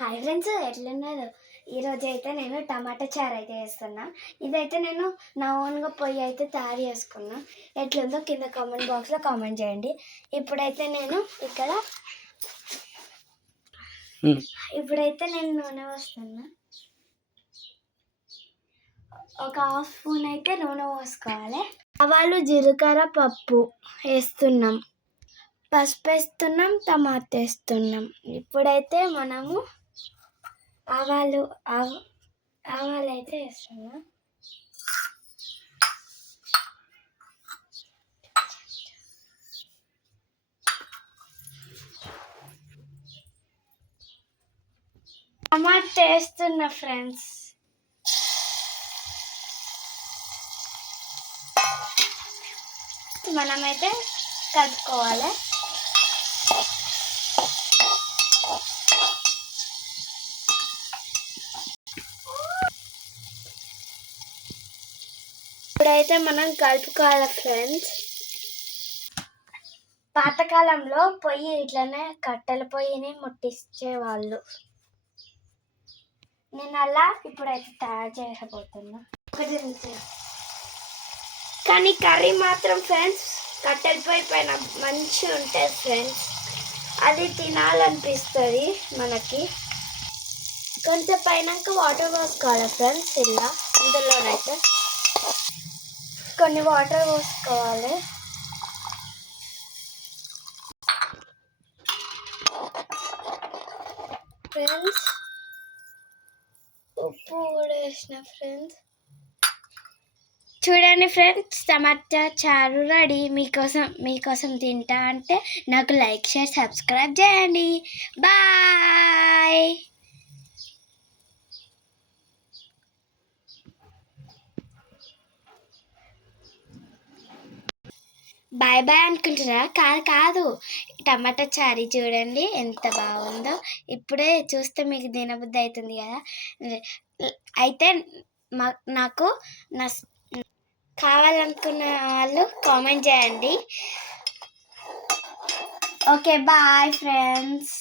Hi friends, ఎట్లున్నారు? ఈరోజు అయితే నేను టమాటా చారు అయితే చేస్తున్నా. ఇదైతే నేను నా ఓన్గా పొయ్యి అయితే తయారు చేసుకున్నా. ఎట్లుందో కింద కామెంట్ బాక్స్లో కామెంట్ చేయండి. ఇప్పుడైతే నేను నూనె పోస్తున్నా. ఒక హాఫ్ స్పూన్ అయితే నూనె పోసుకోవాలి. ఆవాలు, జీలకర్ర, పప్పు వేస్తున్నాం, పసుపు వేస్తున్నాం, టమాటా వేస్తున్నాం. ఇప్పుడైతే మనము ఆవాలు అయితే వేస్తున్నా. టమాటా వేస్తున్నా ఫ్రెండ్స్. మనమైతే కలుపుకోవాలి. ఇప్పుడైతే మనం కలుపుకోవాలి ఫ్రెండ్స్. పాతకాలంలో పొయ్యి ఇట్లనే కట్టెల పొయ్యిని ముట్టించేవాళ్ళు. నేను అలా ఇప్పుడైతే తయారు చేయకపోతున్నా. కానీ కర్రీ మాత్రం ఫ్రెండ్స్ కట్టెల పొయ్యి పైన మంచిగా ఉంటుంది ఫ్రెండ్స్. అది తినాలనిపిస్తుంది మనకి. కొంచెం పైనాక వాటర్ పోసుకోవాలి ఫ్రెండ్స్. ఇలా ఇందులోనైతే కొన్ని వాటర్ పోసుకోవాలి. ఫ్రెండ్స్ ఉప్పు కూడా వేసిన ఫ్రెండ్స్. చూడండి ఫ్రెండ్స్, టమాటా చారు రెడీ. మీకోసం తింటా అంటే నాకు లైక్, షేర్, సబ్స్క్రైబ్ చేయండి. బాయ్ బాయ్ బాయ్ అనుకుంటున్నారా? కాదు, టమాటా చారు చూడండి ఎంత బాగుందో. ఇప్పుడే చూస్తే మీకు తినబుద్ధి అవుతుంది కదా. అయితే నాకు కావాలనుకున్న వాళ్ళు కామెంట్ చేయండి. Okay, bye friends.